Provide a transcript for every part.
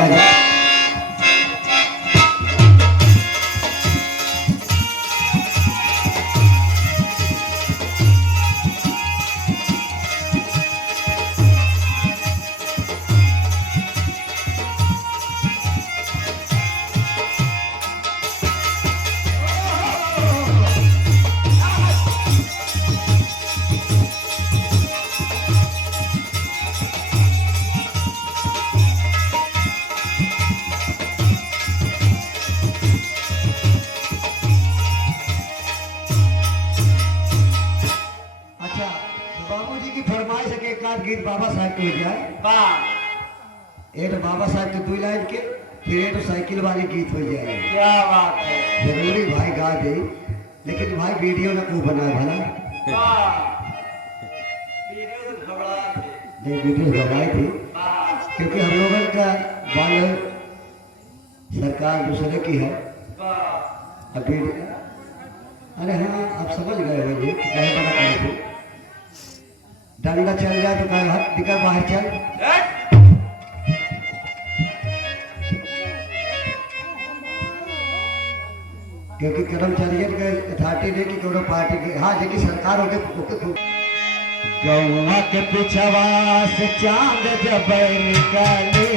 देखा जाए। गीत बाबा साहब के हो जाए, एक बाबा साहब के 2 लाइन के, फिर एक साइकिल वाली गीत हो जाए। क्या बात है, जरूरी भाई गा दे, लेकिन भाई वीडियो ना को बनाए भला वीडियो घबराई थी, क्योंकि हम लोगों का बाल सरकार दूसरे की है अभी। अरे हाँ, आप समझ गए होंगे कहे बना करे थे, डंडा चल जाए तो कहे हट निकल बाहर चल। क्योंकि कर्मचारियों के अथॉरिटी ने कि कोनो पार्टी के, हाँ जेकी सरकार होके गौवा के पिछवा से चांद जब निकाले,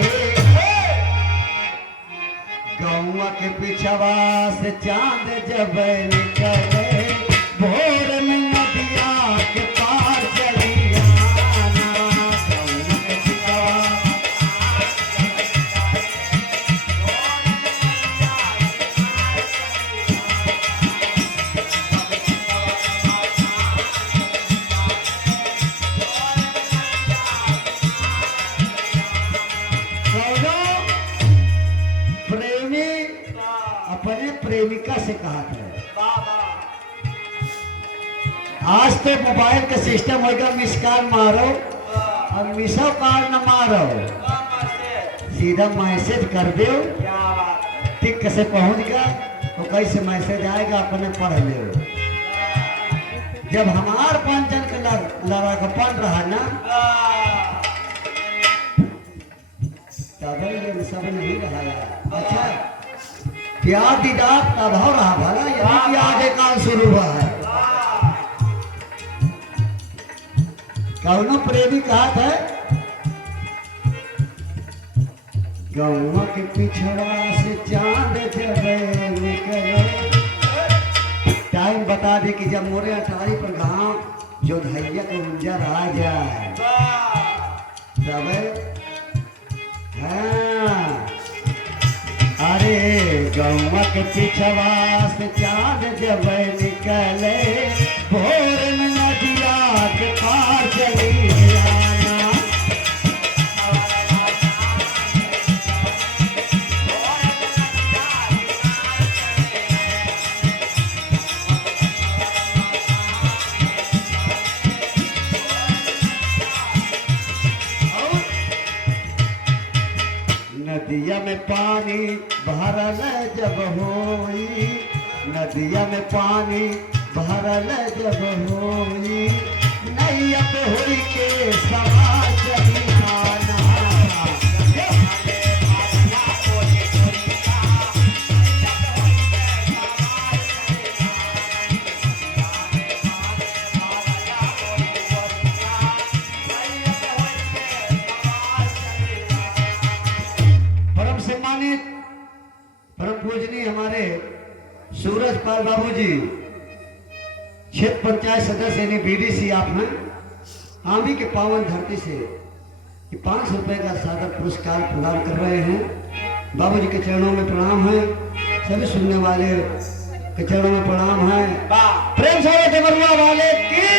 गौवा के पिछवा से चांद जब निकले, भोर में नदिया के पार चली आना। गौवा के पिछवा अपने प्रेमिका से कहा था, आज तो मोबाइल का सिस्टम होगा, मिस कॉल मारो और मिसो कॉल न मारो, सीधा मैसेज कर दो, टिक कैसे पहुंच गया तो कैसे मैसेज आएगा अपने पढ़ ले। जब हमार पंचन के लड़ाकपन रहा ना, तब ये सब नहीं रहा। अच्छा, प्यार दीदार तब हो रहा भला, यही आगे काल शुरू हुआ है। कौनो प्रेमी कहा था, गौवा के पिछड़ा से चांद जब निकले। टाइम बता दे कि जब मोरे अटारी पर गांव जो धैया को उज्जर आ जाए तब, हाँ अरे गौवा के पिछवा से चांद जब निकले, भोर में नदिया के पार चली आना। नदिया में पानी भरल जब होई, नदिया में पानी भरल जब होई, नैया पे होई के सवार चली आना। परम सम्मानित परम पूजनीय हमारे सूरज पाल बाबू जी, क्षेत्र पंचायत सदस्य यानी बीडीसी आप हैं, आमी के पावन धरती से 500 रुपए का सादर पुरस्कार प्रदान कर रहे हैं। बाबू जी के चरणों में प्रणाम है, सभी सुनने वाले के चरणों में प्रणाम है। प्रेम से डगरुआ वाले की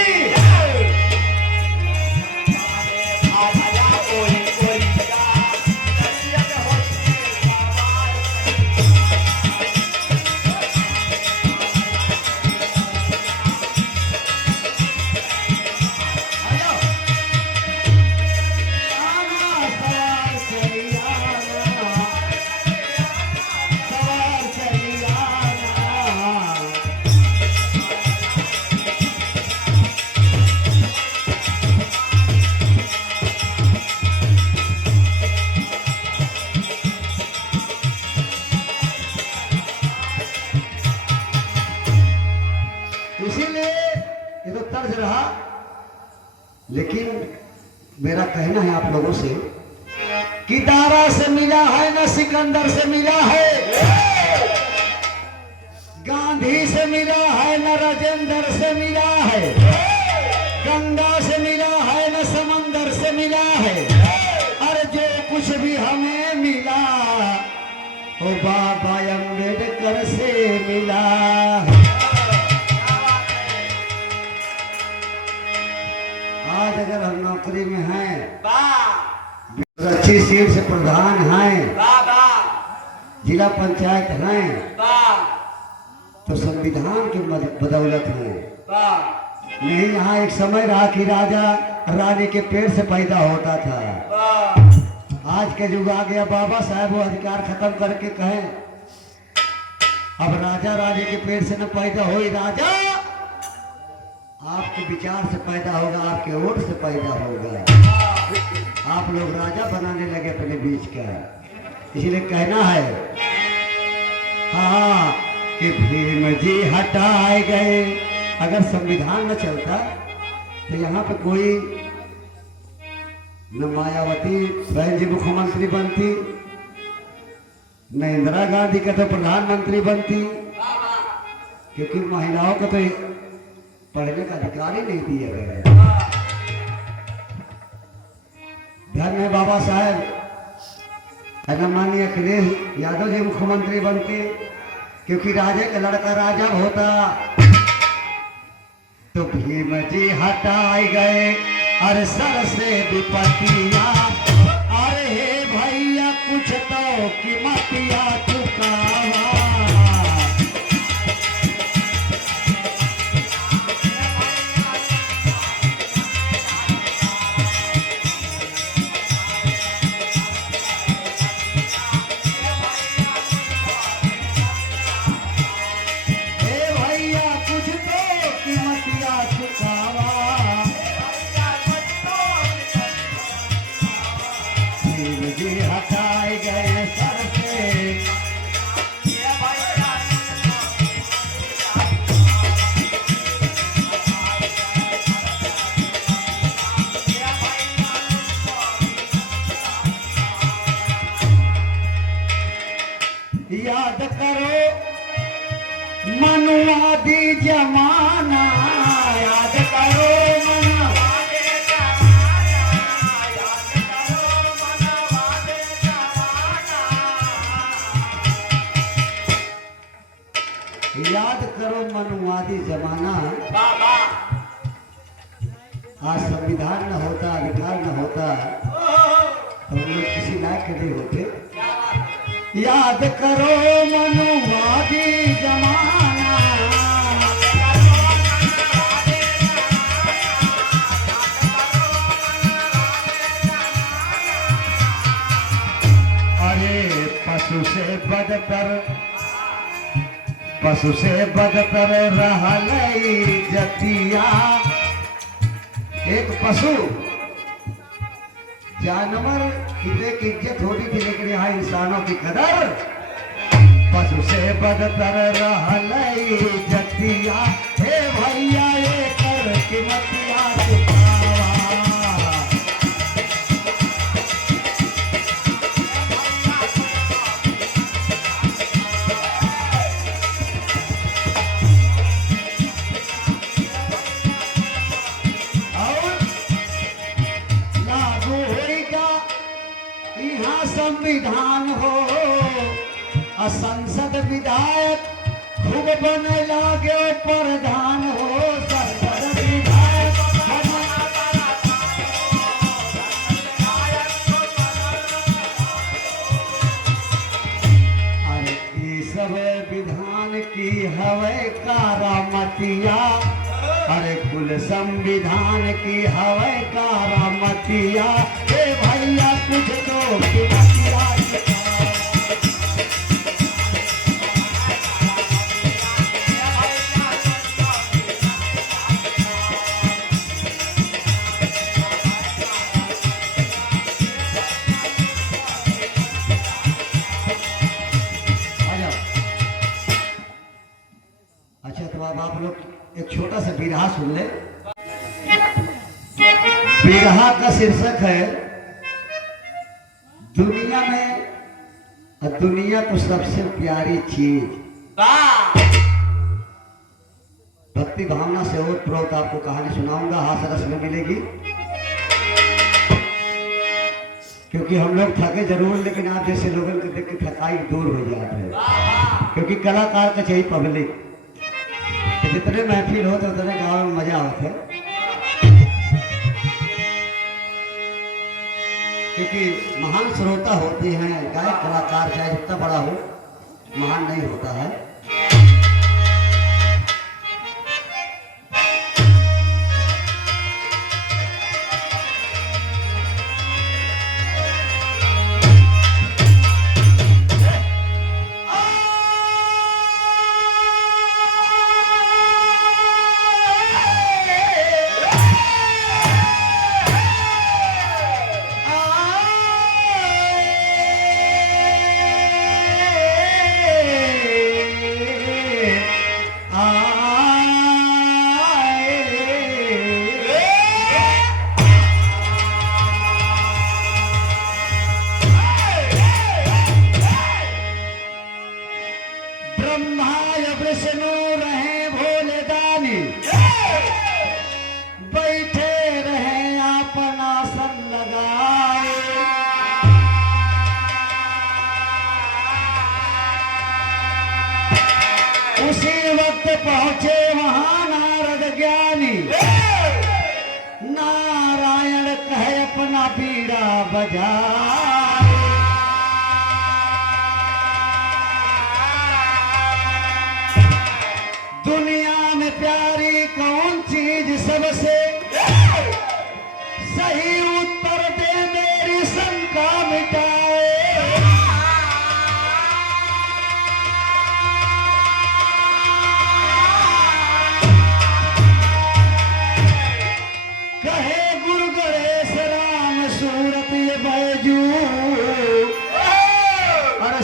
लेकिन मेरा कहना है आप लोगों से कि दारा से मिला है न सिकंदर से मिला है, गांधी से मिला है न राजेंद्र से मिला है, गंगा से मिला है न समंदर से मिला है। अरे जो कुछ भी हमें मिला वो बाबा अम्बेडकर से मिला है। आज अगर हम नौकरी में हैं, अच्छी सीट से प्रधान हैं, जिला पंचायत हैं, तो संविधान की बदौलत है। नहीं, यहाँ एक समय रहा कि राजा रानी के पेड़ से पैदा होता था। आज के युग आ गया, बाबा साहब वो अधिकार खत्म करके कहे अब राजा रानी के पेड़ से न पैदा हो, राजा आपके विचार से पैदा होगा, आपके वोट से पैदा होगा। आप लोग राजा बनाने लगे अपने बीच का, इसलिए कहना है हाँ कि भीम जी हटाए गए। अगर संविधान न चलता तो यहाँ पे कोई न मायावती बहन जी मुख्यमंत्री बनती, न इंदिरा गांधी का तो प्रधानमंत्री बनती, क्योंकि महिलाओं को तो पढ़ने का अधिकार ही नहीं दिया गया। ध्यान में बाबा साहब अगर माननीय अखिलेश यादव जी मुख्यमंत्री बनते, क्योंकि राजा का लड़का राजा होता, तो भीम जी हटाए गए अरे सर से विपत्तियां। अरे हे भैया कुछ तो कीमतिया चुकावा। याद करो मनुवादी जमाना, याद करो मनुवादी जमाना, याद करो मनुवादी जमाना, याद करो मनुवादी जमाना। आज संविधान न होता, अधिकार न होता तो हम लोग किसी लायक नहीं होते। याद करो मनुवादी जमाना, अरे पशु से बदतर रहलई जतिया। एक पशु जानवर की इज्जत होती थी, लेकिन यहाँ इंसानों की कदर पशु से बदतर रहलई जतिया। हे भैया ये कर कीमतिया चुकावा। संविधान हो संसद विधायक खूब बने लागे प्रधान हो। संसद विधायक अरे ये सब विधान की हवे कारामतिया। अरे कुल संविधान की हवे कारामतिया। हे भैया कुछ तो कीमतिया अच्छा, तो अब आप लोग एक छोटा सा बिरहा सुन ले। बिरहा का शीर्षक है दुनिया में, दुनिया को सबसे प्यारी चीज। भक्ति भावना से और प्रोत आपको कहानी सुनाऊंगा, हास्य रस में मिलेगी। क्योंकि हम लोग थके जरूर, लेकिन आप जैसे लोगों को देख के थकाई दूर हो जाती है। क्योंकि कलाकार का चाहिए पब्लिक, तो जितने महफिल होते उतने गाँव में मजा आता है। क्योंकि महान श्रोता होते हैं, गायक कलाकार चाहे जितना बड़ा हो महान नहीं होता है। पहुंचे वहां नारद ज्ञानी, नारायण कहे अपना पीड़ा बजाए। दुनिया में प्यारी कौन चीज सबसे, सही उत्तर दे मेरी शंका मिटाए।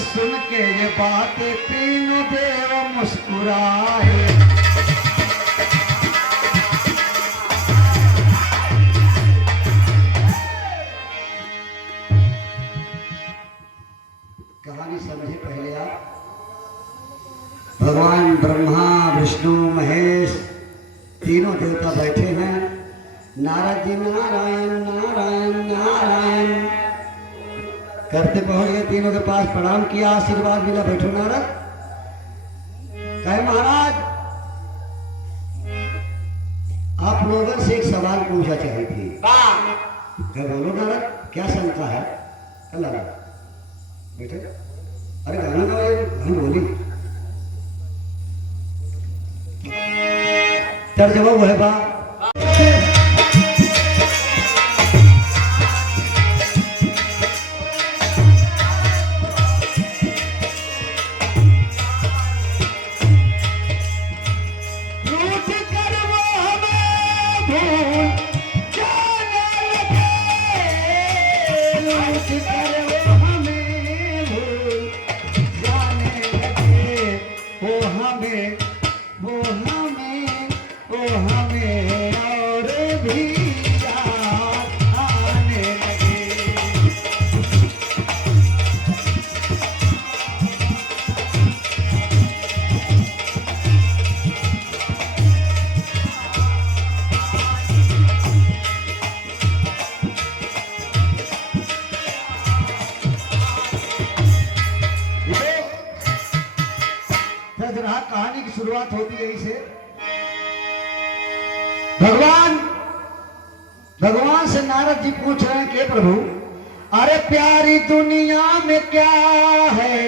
सुन के ये बातें तीनों देव मुस्कुराए। कहानी समझे पहले आप। भगवान ब्रह्मा विष्णु महेश तीनों देवता बैठे हैं। नारद जी नारायण नारायण नारायण करते पहुंच गए, तीनों के पास प्रणाम किया, आशीर्वाद मिला। बैठो नारद। कहे महाराज आप लोगों से एक सवाल पूछा चाहिए थी। कहे बोलो नारद, क्या शंका है? अल्लाह बैठे। अरे गाना गाओ, हम बोली तर्जमा वो है बा। कहानी की शुरुआत होती है इसे। भगवान से नारद जी पूछ रहे हैं कि प्रभु, अरे प्यारी दुनिया में क्या है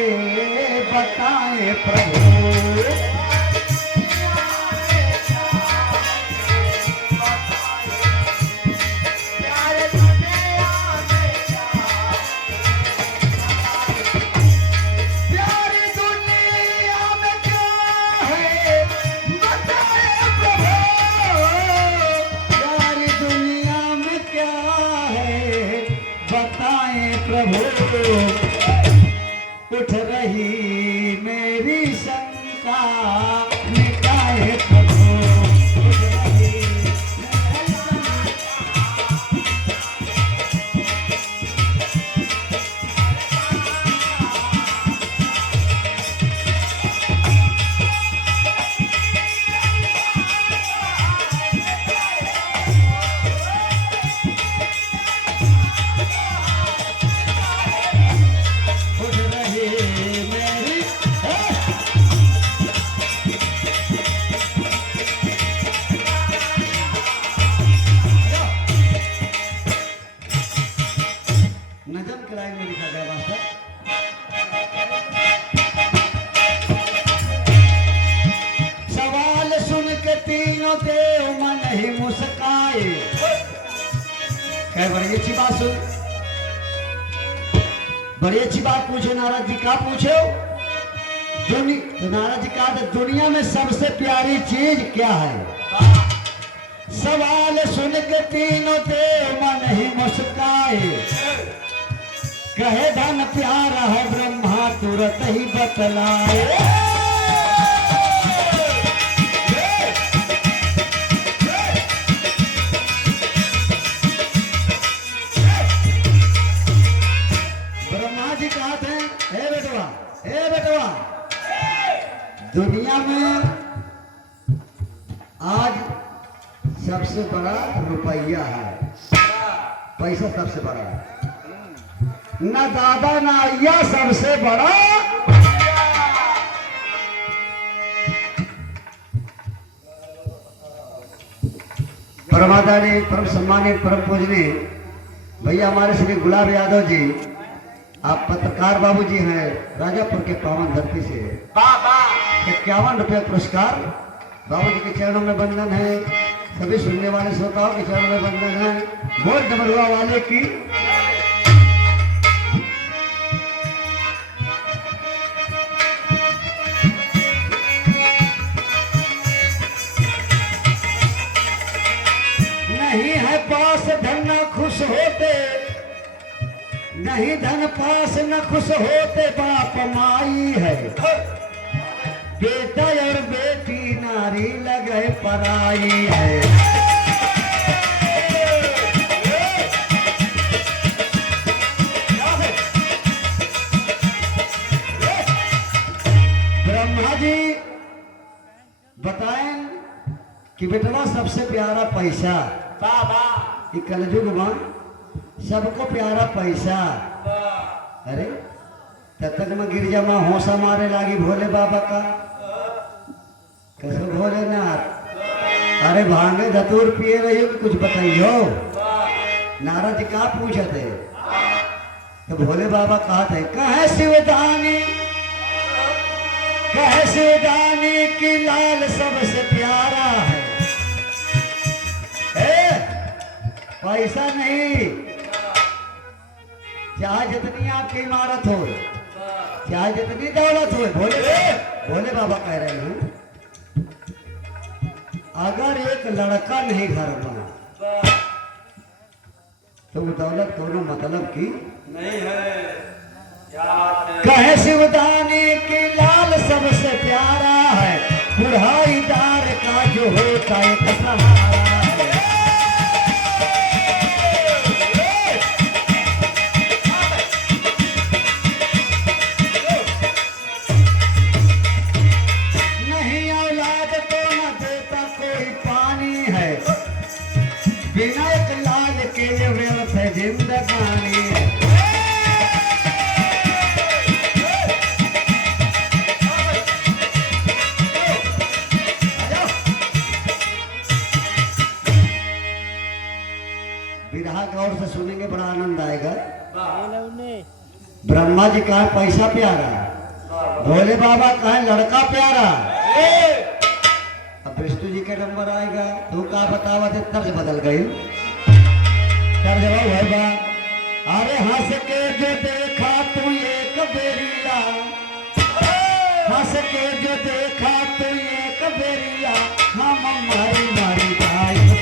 बताएं प्रभु। उठ रही मेरी शंका मिटाए प्रभु, उठ रही कह बड़ी अच्छी बात सुन, बड़ी अच्छी बात पूछे नारद जी। का पूछो? तो नारद जी कहा दुनिया में सबसे प्यारी चीज क्या है? सवाल सुन के तीनों देव मन ही मुस्काए, कहे धन प्यारा है ब्रह्मा तुरंत ही बतलाए। दुनिया में आज सबसे बड़ा रुपया है, पैसा सबसे बड़ा है। ना दादा ना अय्या सबसे बड़ा परमादानी परम सम्मानित परम पूजनीय भैया हमारे श्री गुलाब यादव जी, आप पत्रकार बाबू जी हैं राजापुर के पावन धरती से। 51 रुपया पुरस्कार बाबू जी के चरणों में बंधन है, सभी सुनने वाले श्रोताओं के चरणों में बंधन है। बोल डमरुआ वाले की। नहीं है पास धन न खुश होते, नहीं धन पास न खुश होते, बाप माई है बेटा और बेटी नारी लगे पराई है। ब्रह्मा जी बताएं कि बेटवा सबसे प्यारा पैसा, ये कलयुग में सबको प्यारा पैसा। अरे तब तक में गिरजा माँ होसा मारे लागी भोले बाबा का, कैसे भोलेनाथ? अरे भांगे धतूर पिए रही हो कि कुछ बताइयो। नारद जी का पूछे थे तो भोले बाबा कहा थे कहे शिवदानी, कहे शिवदानी की लाल सबसे प्यारा है। पैसा नहीं, चाहे जितनी आपकी इमारत हो, चाहे जितनी दौलत हो, भोले बाबा कह रहे हैं अगर एक लड़का नहीं घर में तो वो दौलत दोनों मतलब की नहीं है। कहे शिवदानी की लाल सबसे प्यारा है, बुढ़ाईदार का जो होता है सहारा है। बिना एक लाल के व्यर्थ जिंदगानी। विरहा गौर से सुनेंगे बड़ा आनंद आएगा। ब्रह्मा जी कहा पैसा प्यारा, भोले बाबा कहा लड़का प्यारा। अब विष्णु जी के नंबर आएगा तो का बतावा थे, तर्ज बदल गई। तर्ज है बा अरे हंस के जो देखा तू एक बेरिया, हंस के जो देखा तू एक बेरिया, हम मारी मारी जाए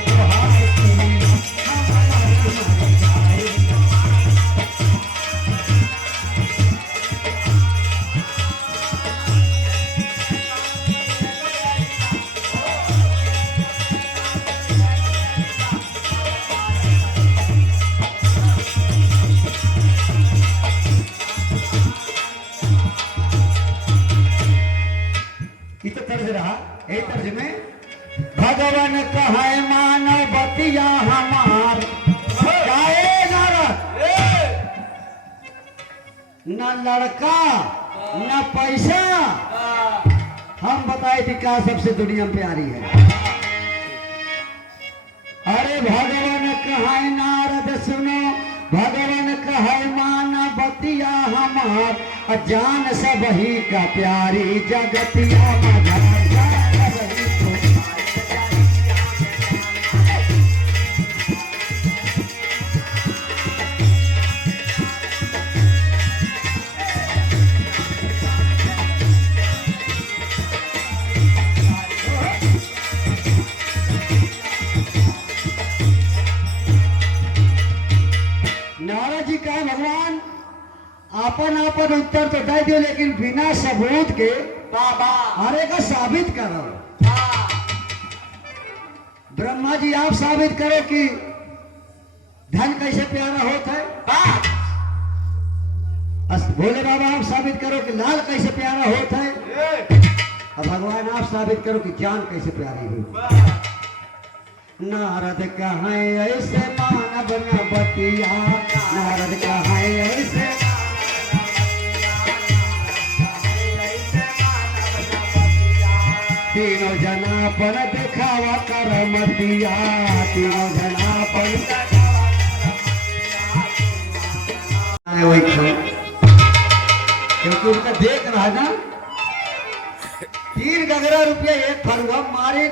तर्ज में भगवान कहे मानव बतिया हमार, न लड़का न पैसा, हम बताए थी क्या सबसे दुनिया में प्यारी है। अरे भगवान कहे नारद सुनो, भगवान कहे माना बतिया हमार, जान सब ही का प्यारी जगतिया मजार। आपन आपन उत्तर तो दे दियो, लेकिन बिना सबूत के बाबा अरे का साबित करो। ब्रह्मा जी आप साबित करो कि धन कैसे प्यारा होता है। भोले बाबा आप साबित करो कि लाल कैसे प्यारा होता है। और भगवान आप साबित करो कि ज्ञान कैसे प्यारी हुई। नारद कहाँ ऐसे मानव न बतिया, नारद कहाँ ऐसे तीनों जनापन दिखावा करमतिया, तीनों जनापन वही क्योंकि उनका देख रहा ना 3 गगरा रुपया एक फरुआ मारे,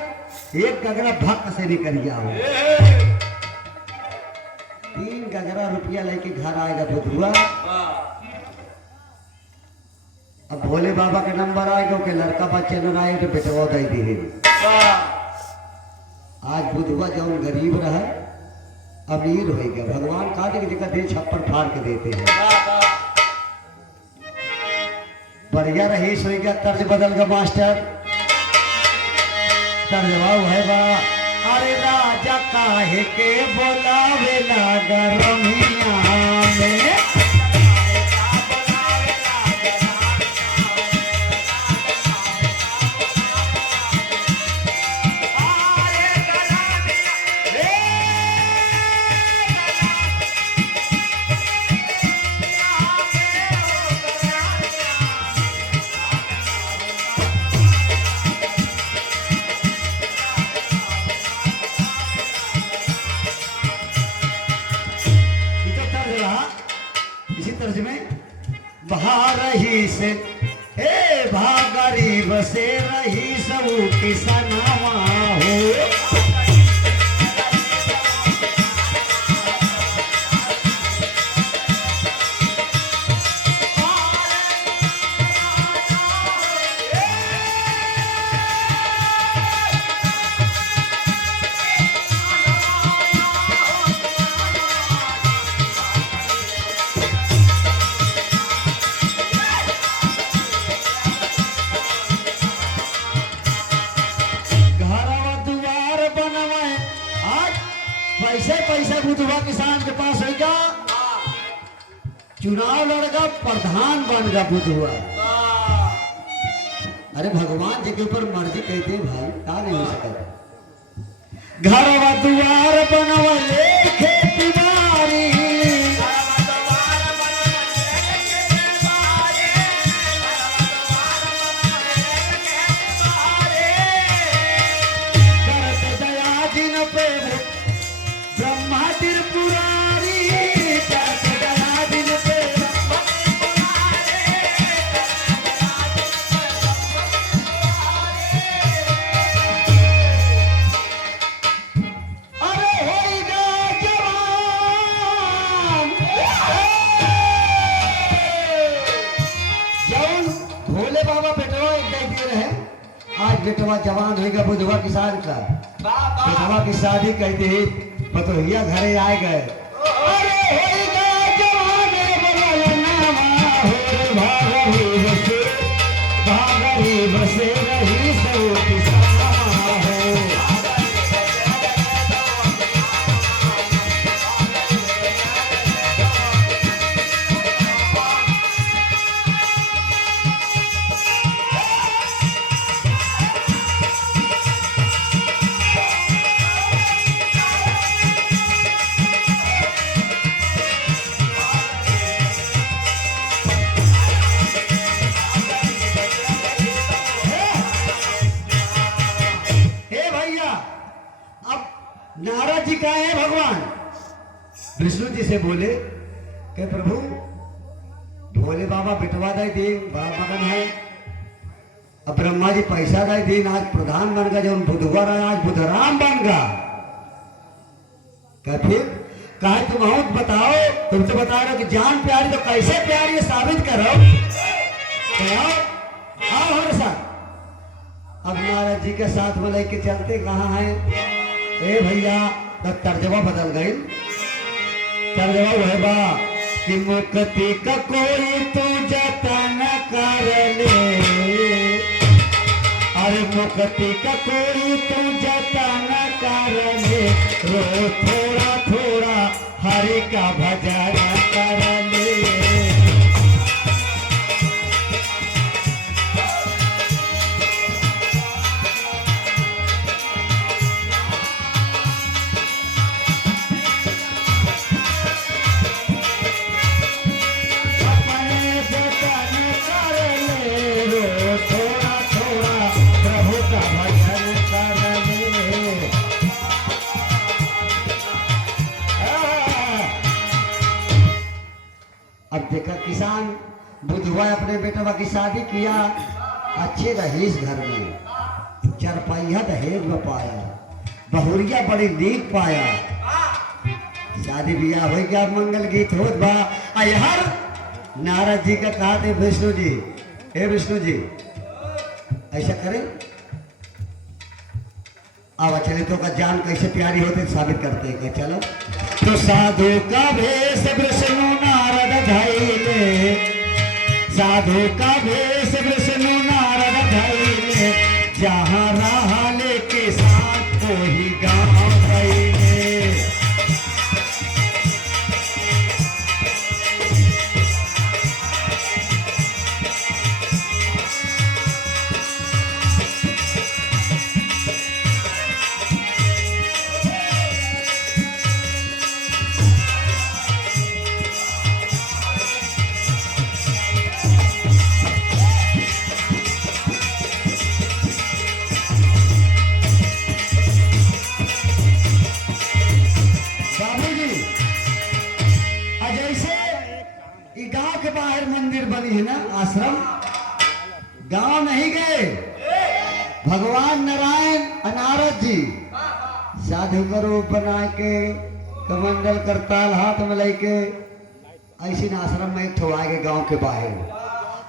एक गगरा भक्त से निकल आओ। 3 गगरा रुपया लेके घर आएगा बुधुआ। अब भोले बाबा का नंबर आएगा कि लड़का बच्चे न आए तो बेटवा दे दी। आज बुधवा जो गरीब रहा अमीर हो गया, भगवान का जगह दे छप्पर फाड़ के देते हैं। बढ़िया रही सोई गया, तर्ज बदल गया मास्टर। तर्जवा है बा, अरे राजा काहे के बोलावे लागा रमिया में, रही से हे भागरीब से रही सब किसनवा हो। पैसा बुधवा किसान के पास होगा, चुनाव लड़गा प्रधान बन बुधवा। अरे भगवान जी के ऊपर मर्जी कहते हैं भाई, क्या नहीं हो सकता। घर दुआर बनवले खेती बारी, करत दया जिन पे ब्रह्मा त्रिपुरारी, करत दया जिन पे अरे होइगा जवान। जौन भोले बाबा बेटवा एक दे रहे, आज बेटवा जवान होगा बुधवा किसान का। बेटवा की शादी कहते ही पतोहिया घरे आए गए। अरे होइगा जवान बगल नामा हो, भागरी बसे, भागरी बसे रही सब किसनवा हो। नारद जी का है भगवान विष्णु जी से बोले कि प्रभु भोले बाबा बिटवा दे दिन बड़ा मगन है। अब ब्रह्मा जी पैसा दे दिन, आज प्रधान बन गया, जो बुधवा रहा आज बुधराम बन गया। क्या फिर कहा तुम आओ बताओ, तुम तो बता रहे हो कि जान प्यारी, तो कैसे प्यारी है साबित करो। आओ हमारे साथ। अब नारद जी के साथ में लेके चलते कहाँ है ए भैया, तब तर्जमा बदल गई। तर्जमा है बा कि मुक्ति का कोई तू जतन कर ले, अरे मुक्ति का कोई तू जतन कर ले, रो थोड़ा थोड़ा हरि का भजन कर ले। अब देखा किसान बुधवा अपने बेटवा की शादी किया, अच्छे रहीस घर में, चरपैया दहेज में पाया, बहुरिया बड़ी नीक पाया, शादी ब्याह हो गया, मंगल गीत होत बा। हर नारद जी का कहा थे विष्णु जी, हे विष्णु जी ऐसा करें, अब चले तो का जान कैसे प्यारी होते साबित करते हैं। चलो तो साधु का भेष विष्णु नारद धैले, साधु का भेष विष्णु नारद धैले, जहाँ रहले के साथ कोई गाँव धैले। है ना आश्रम, गांव नहीं गए, भगवान नारायण नारद जी साधु का रूप बना के कमंडल करताल हाथ में लेके ऐसे आश्रम में एक ठो आए गांव के बाहर,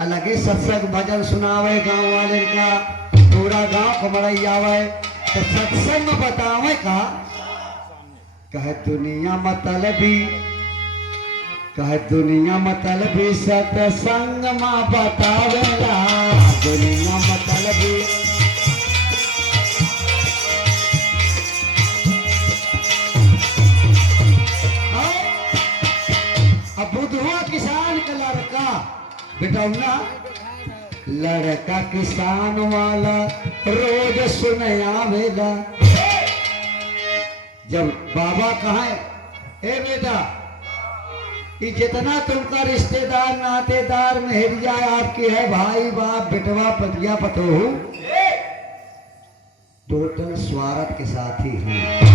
अलगे सत्संग भजन सुनावे गांव वाले का, पूरा गांव को मरई आवे तो सत्संग में बतावे का, कहे दुनिया मतलबी, कहे दुनिया मतलबी सत्संग माँ बतावेला, दुनिया मतलबी। अब बुधवा किसान का लड़का बेटौना, लड़का किसान वाला रोज सुनावेला, जब बाबा कहे ए बेटा कि जितना तुमका रिश्तेदार नातेदार मेहरिया आपकी है, भाई बाप बेटवा पतिया पतोहू, टोटल स्वार्थ के साथ ही है।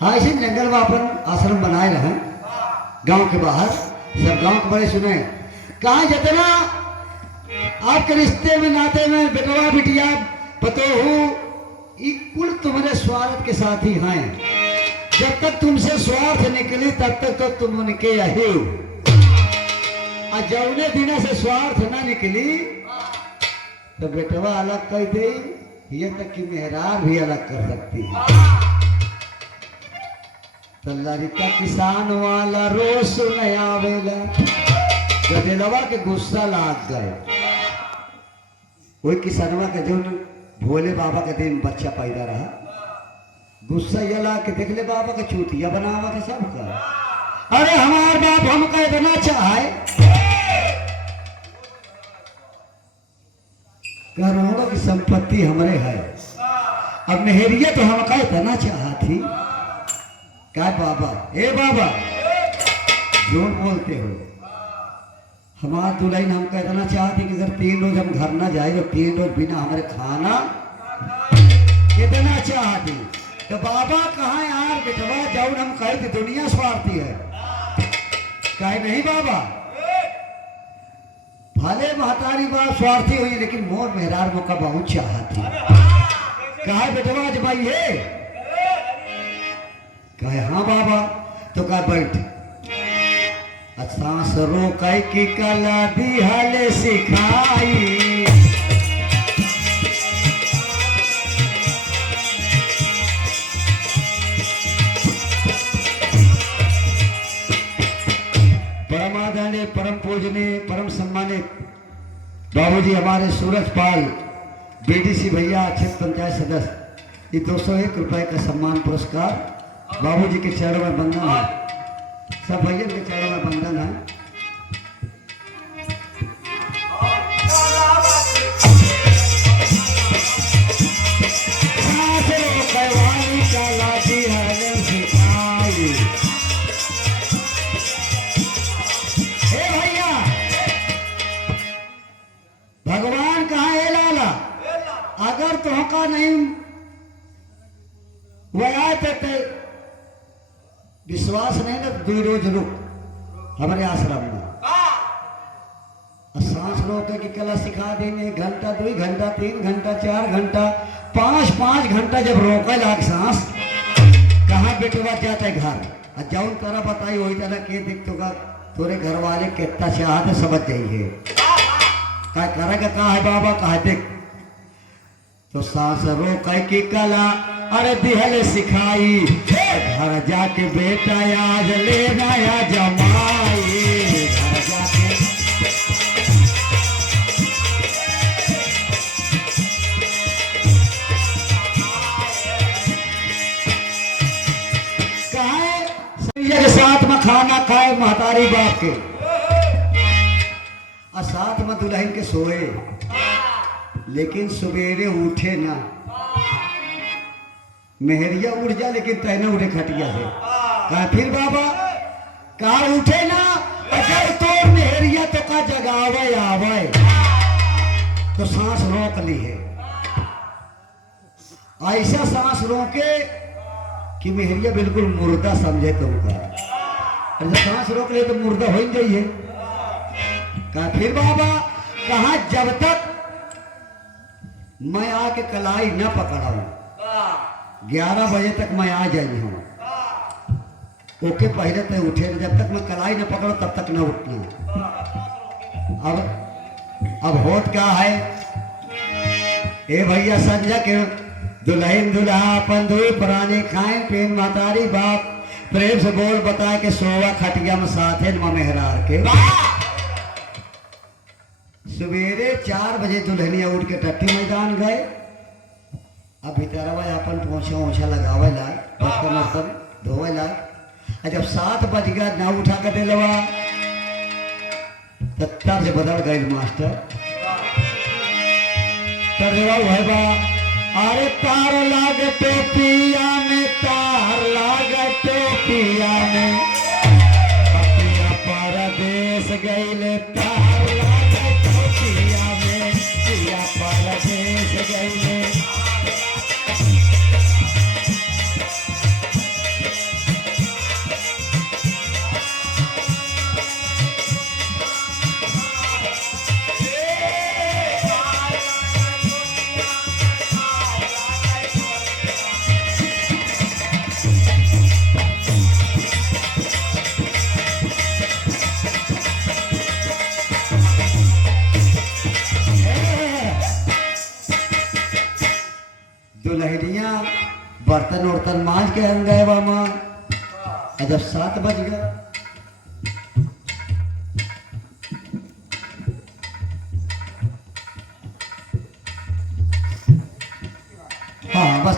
हाँ ऐसे जंगल में अपन आश्रम बनाए रहे गांव के बाहर, सब गांव के बड़े सुने, कहा जितना आपके रिश्ते में नाते में बेटवा बिटिया पतोहू कुल तुम्हारे स्वार्थ के साथ ही हैं, जब तक तुमसे स्वार्थ निकली तब तक तो तुम उनके यही, और जौने दिन से स्वार्थ ना निकली तो बेटवा अलग कर दे, ये तक कि मेहरार भी अलग कर सकती है। तो लड़का किसान वाला रोज सुनावेला, गदेलवा के गुस्सा लाग गए, वही किसानवा के जो भोले बाबा के दिन बच्चा पैदा रहा, गुस्सा ये ला के देख ले बाबा का चूतिया बनावा के सब का, अरे हमार बाप हमका इतना चाहे, करोड़ों की संपत्ति हमरे है, अब मेहरिया तो हमका इतना चाहा थी, क्या बाबा ए बाबा झूठ बोलते हो, हमार दुल्हन हमका इतना चाहती कि अगर 3 रोज हम घर ना जाए तो 3 रोज बिना हमारे खाना इतना चाहती, तो बाबा कहा यार बेटवा जाऊन हम कहे थे दुनिया स्वार्थी है, कहे नहीं बाबा भले महतारी बात स्वार्थी हुई लेकिन मोर मेहरार मौका बहुत चाहती, कहा बेटवा आज भाई है, कहे हाँ बाबा, तो कहा बैठ, सांस रोकाई की कला दी हले सिखाई, परम पूजनीय परम सम्मानित बाबूजी हमारे सूरजपाल बीडीसी भैया क्षेत्र पंचायत सदस्य ये 201 रुपए का सम्मान पुरस्कार बाबूजी के चरणों में बंधन है। सब भैया के चरणों में बंधन है। भगवान कहा है लाला अगर तुमका नहीं वया तो विश्वास नहीं ना 2 रोज रुक हमारे आश्रम में सांस रोकने की कला सिखा देंगे। 1 घंटा 2 घंटा 3 घंटा 4 घंटा 5 घंटा जब रोका लाग सांस कहाँ बेटवा जाता है घर जाऊन तारा बताई वही तरह के दिख तो तोरे घर वाले कितना चाहते समझ जाइए क्या करेगा कहा है बाबा कहा देख तो सांस रोक की कला अरे दिहल सिखाई घर जाके बेटा आज लेना या जमाई घर जाके के साथ में खाना खाए महतारी बाप के और साथ में दुल्हन के सोए लेकिन सवेरे उठे ना मेहरिया उठ जा लेकिन तैने उठे खटिया से कहा फिर बाबा कहा उठे ना अगर तो मेहरिया तो का जगावे आवे तो सांस रोक ली है ऐसा सांस रोके कि मेहरिया बिल्कुल मुर्दा समझे तुमका जब सांस रोक ले तो मुर्दा हो ही जाइए। कहा फिर बाबा कहा जब तक मैं आके कलाई न पकड़ाऊं 11 बजे तक मैं आ जाई हूं ओके पहले तो उठे जब तक मैं कलाई न पकड़ो तब तक न उठना। अब होत क्या है ए भैया संजय के दुल्हन दुल्हा अपन 2 प्राणी खाए पेन महतारी बाप प्रेम से बोल बताए के सोवा खटिया में साथे मेहरार के सवेरे 4 बजे दुल्हनिया उठ के टट्टी मैदान गए। अब भीतरवा अपन पोछा ओछा लगावे ला बर्तन वर्तन धोवे ला जब 7 बज गया ना उठा कर दिलवा तब से बदल गए मास्टर बा अरे तार लाग टोपिया में तार लाग टोपिया में पपिया परदेश गईले तार लाग टोपिया में पिया परदेश गईले दुल्हनिया बर्तन वर्तन मांझ के हम गए मामा जब 7 बज गए हाँ बस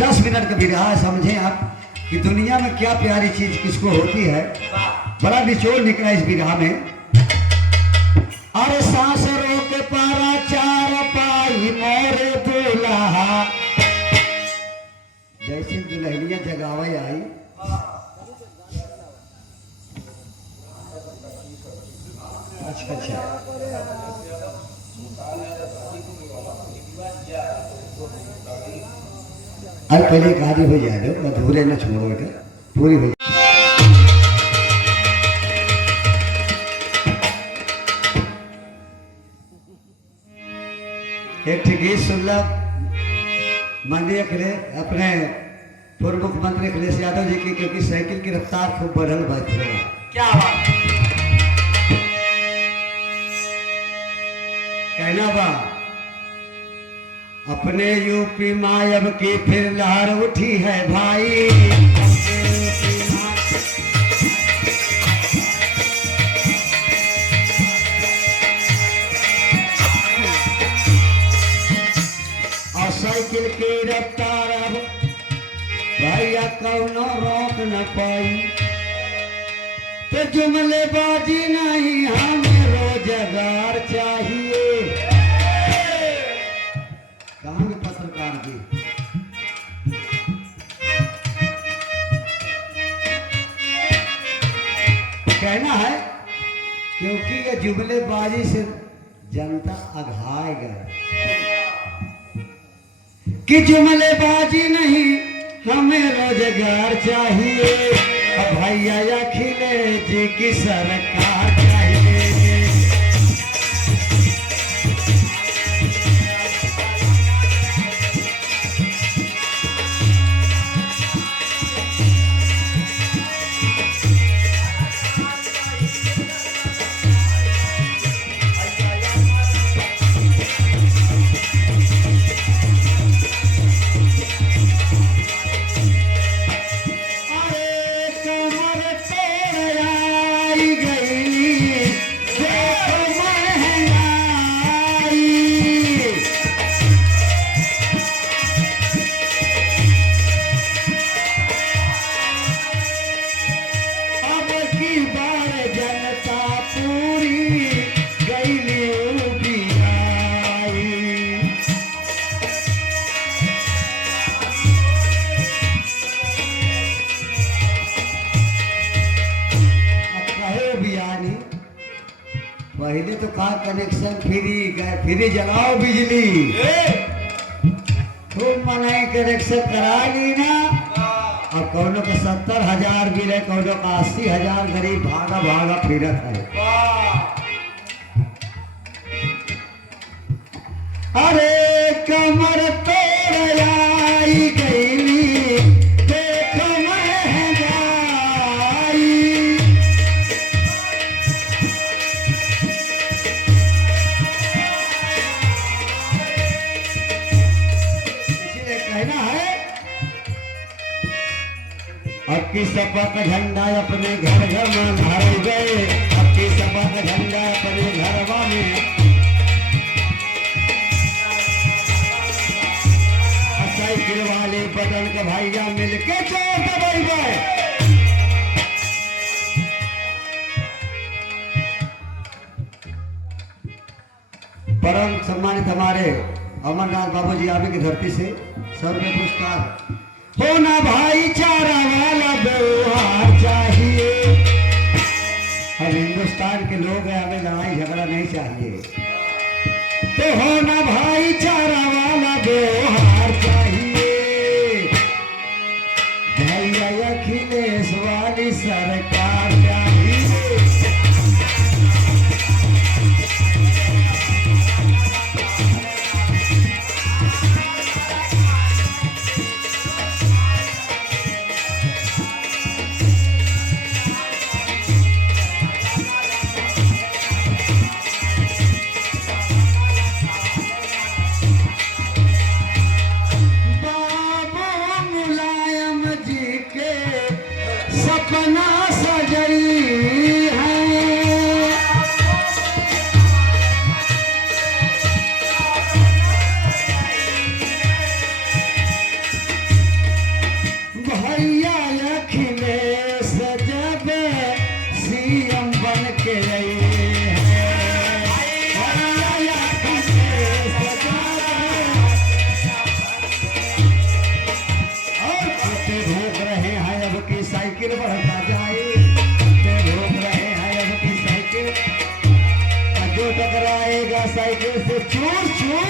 10 मिनट का भी रहा है। समझे आप कि दुनिया में क्या प्यारी चीज किसको होती है। बड़ा निचोड़ निकला इस विरहा में। अरे सांस रोक पारा 4 पाई मोरे दूल्हा जैसे दुल्हनिया जगावे आई अच्छा अरे पहले एक आदि हो जाए दो अधूरे न छोड़ो बेटा पूरी हो एक गीत सुन लो माननीय अपने पूर्व मुख्यमंत्री अखिलेश यादव जी की क्योंकि साइकिल की रफ्तार खूब बढ़ल बात है। क्या बात कहना बा अपने यूपी मायब की फिर लहर उठी है भाई भैया कौनो रोक न पाई, तो जुमलेबाजी नहीं हमें रोजगार चाहिए। कहाँ के पत्रकार जी, कहना है क्योंकि ये जुमलेबाजी से जनता अघाए गए कि जुमलेबाजी नहीं हमें रोजगार चाहिए। अब भैया अखिलेश जी की सरकार चाहिए। पहले तो कहा कनेक्शन फ्री जलाओ बिजली, खूब मनाई कनेक्शन करा ली ना। और कौनों का 70,000 बिल है, कौनों का 80,000, गरीब भागा भागा फिरत है। अरे कमर तोड़ आई गई, देखो महंगाई। कहना है अब की सपा का झंडा अपने घर घर में भर गए, अब की सपा का झंडा अपने घरवा में। साइकिल वाले बदन का भैया मिलके चोर दबाई गए। परम सम्मानित हमारे अमरनाथ बाबू जी आवे की धरती से 100 रुपये पुरस्कार। होना भाईचारा वाला व्यवहार चाहिए। हम हिंदुस्तान के लोग हैं, हमें लड़ाई झगड़ा नहीं चाहिए। तो होना भाईचारा वाला व्यवहार चाहिए। भैया अखिलेश वाली सरकार चाहिए। सपना सजई है, भैया अखिलेश जब सीएम बन के रही है। भैया अखिलेश और कुत्ते भोग रहे हैं अब की साइकिल बढ़ता जाए, रोक रहे हैं अब की साइकिल। जो टकराएगा साइकिल से चूर चूर।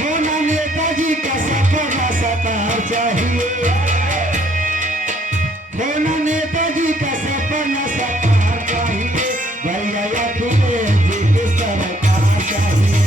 होना नेताजी का सपना साकार चाहिए। होना नेताजी का सपना साकार चाहिए। भैया अखिलेश जी की सरकार चाहिए।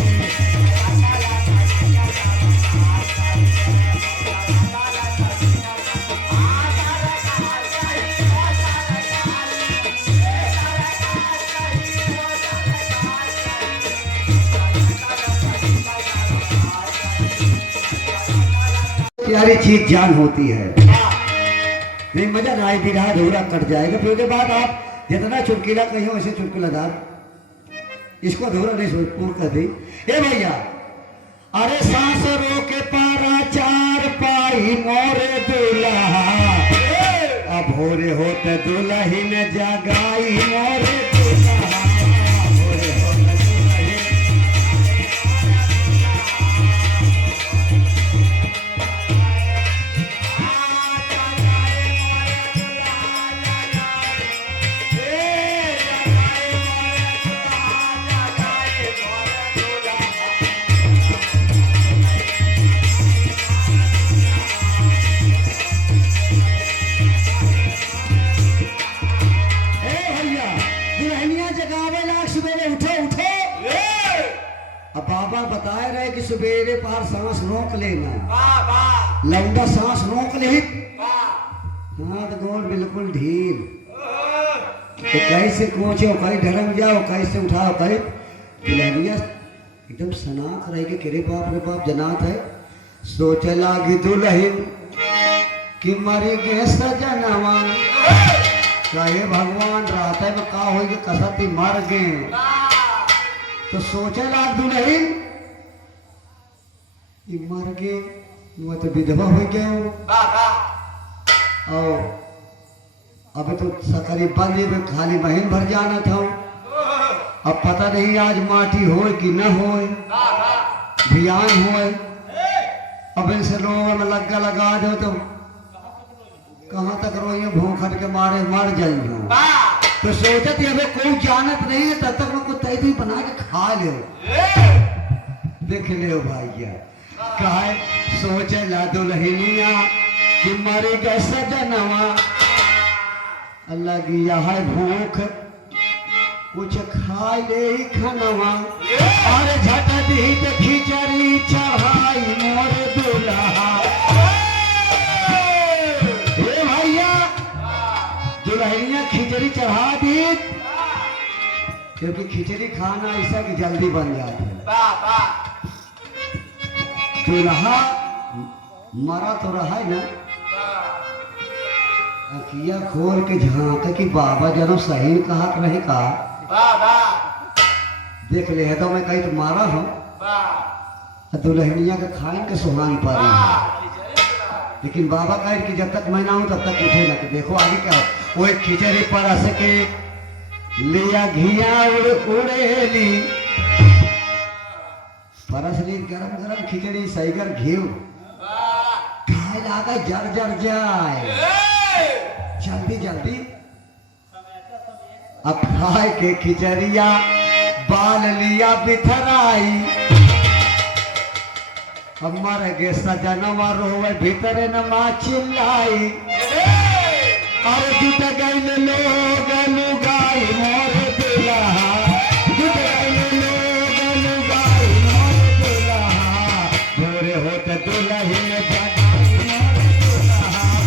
प्यारी चीज जान होती है, नहीं मजा ना आए, बिना अधूरा कट जाएगा। फिर उसके बाद आप जितना चुटकीला कहीं वैसे चुटकुलादार, इसको अधूरा नहीं पूर्ण कर दी। ए भैया अरे सांस रोके पारा चार पाई मोरे दुल्हा अब भोरे होते दुल्हिन जगाई मोरे दुल्हा भोरे होते दुल्हिन बाबा बताए रहे कि सवेरे पार सांस रोक लेना लंबा सांस रोक ले हाथ गोल बिल्कुल ढील तो कैसे कोचो कहीं ढरम जाओ कैसे उठाओ कहीं लहरिया एकदम सनाक रहेगी कि रे बाप जनात है सोचे लागी दुल्हन कि मरी गे सजनवा कहे भगवान रात में का होगी कसती मर गए तो सोचे लाग दुल्हन मर गए वो तो विधवा हो गया और अब तो सकरी बंदी में खाली महीन भर जाना था अब पता नहीं आज माटी हो कि न हो ध्यान हो अब इनसे लोगों में लग्गा लगा दो तो कहाँ तक रोइए भूखट के मारे मर जाइए तो सोचा थी अबे कोई जानत नहीं है तब तक मैं तैदी बना के खा ले देख ले भाइया कहा सोचे ला दुल्हनिया कि मरे गए सजनवा अल्लाह की है भूख कुछ खा ले खनवा और झट दी तो खिचड़ी चढ़ाई मोरे दुल्हा भैया दुल्हनिया खिचड़ी चढ़ा दी क्योंकि खिचड़ी खाना ऐसा कि जल्दी बन जाती है दुल्हा मरा तो रहा है ना अखिया खोल के झांका कि बाबा जनो सही कहा कि नहीं कहा देख ले है तो मैं कहीं तो मारा हूँ दुल्हनिया के खाए के सुहान पा रही है लेकिन बाबा कहे कि जब तक मैं ना हूं तब तक उठे ना कि देखो आगे क्या हो वो एक खिचड़ी पड़ा सके लिया घिया उड़ेली परसली गरम गरम खिचड़ी सही कर घी खाए लागा जर जर जाए जल्दी जल्दी अब खाए के खिचड़िया बाल लिया बिथराई मर गे सजनवा रोवे भीतर न माँ चिल्लाई और जुट गई लोग लुगाई मोर दुल्हा जुट गई लोग लुगाई मोर दुल्हा भोरे होते दुल्हन जगाई मोर दुल्हा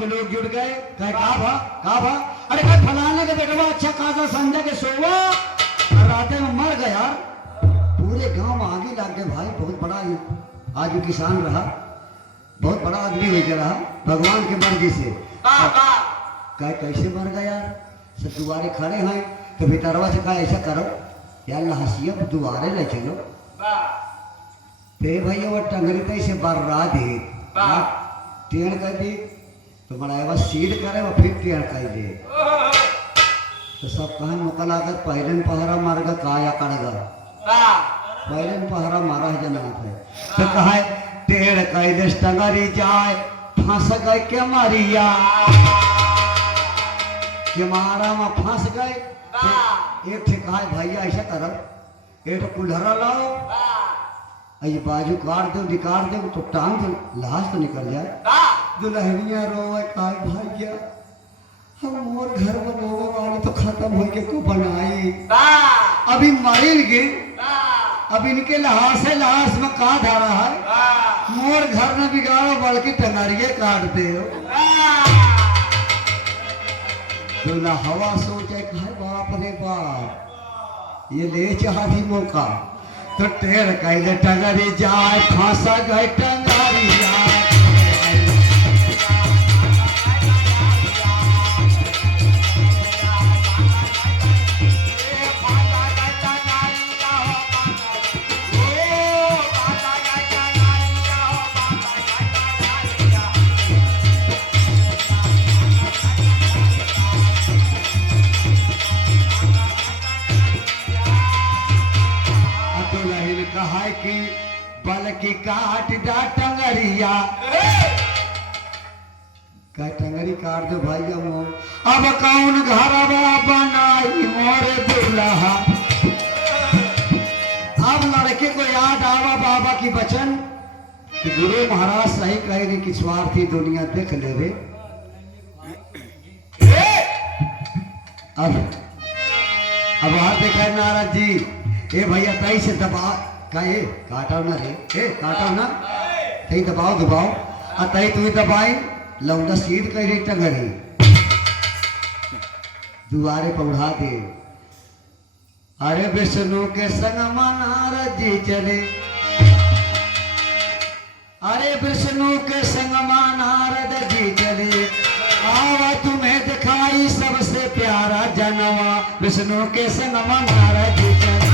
के लोग जुड़ गए कहे का भा अरे कहे फलाने के बेटवा अच्छा खासा संजय के सोवा रात में मर गया पूरे गांव में आगे लग गए भाई बहुत बड़ा आज वो किसान रहा बहुत बड़ा आदमी होकर रहा भगवान के मर्जी से कहे कैसे मर गया सब दुआरे खड़े हैं तो भीतरवा से कहा ऐसा करो यार लहसिया दुआरे ले चलो फिर भैया वो टंगरी तैसे बर्रा दे टेढ़ कर दी तो बड़ा सीड करे वो फिर टेढ़ कर दे तो सब कहे मुकल आकर पहले पहरा मारेगा काया करेगा पहले पहरा मारा है जनाब है तो कहा टेढ़ कर दे टंगरी जाए फंस गए के मारिया के मारा में फंस गए एक ठे कहा भैया ऐसा करो एक कुल्हरा लाओ ये बाजू काट दो निकाल दो तो टांग दो लाश तो निकल जाए दुल्हनिया रोवे काय भैया हम मोर घर बनोगे वाली तो खत्म हो के को बनाई अभी मरिल गे अब इनके लहास है लहास में का धारा है मोर घर में बिगाड़ो बल्कि टंगारिये काटते हो। दूल्हा हवा सोचे कहे बाप रे बाप ये ले चाहती मौका तो टेर कैले टंगरी जाए फांसा गए टंगारिया। कहा कि बल की काट दा टंगरिया का टंगरी काट दो भाई मो अब कौन घरवा बनाई मोरे दुल्हा। अब लड़के को याद आवा बाबा की वचन कि गुरु महाराज सही कहे रे कि स्वार्थी दुनिया देख ले रे। अब हाथ देखा नारद जी ए भैया तई से दबा कहे काटाओ ना रे ए काटाओ ना तई दबाओ दबाओ आ तई तू दबाई लौंडा सीध कह रही टंगरी दुआरे पौड़ा दे। अरे विष्णु के संग नारद जी चले। अरे विष्णु के संग नारद जी चले आवा तुम्हें दिखाई सबसे प्यारा जनवा। विष्णु के संग नारद जी चले।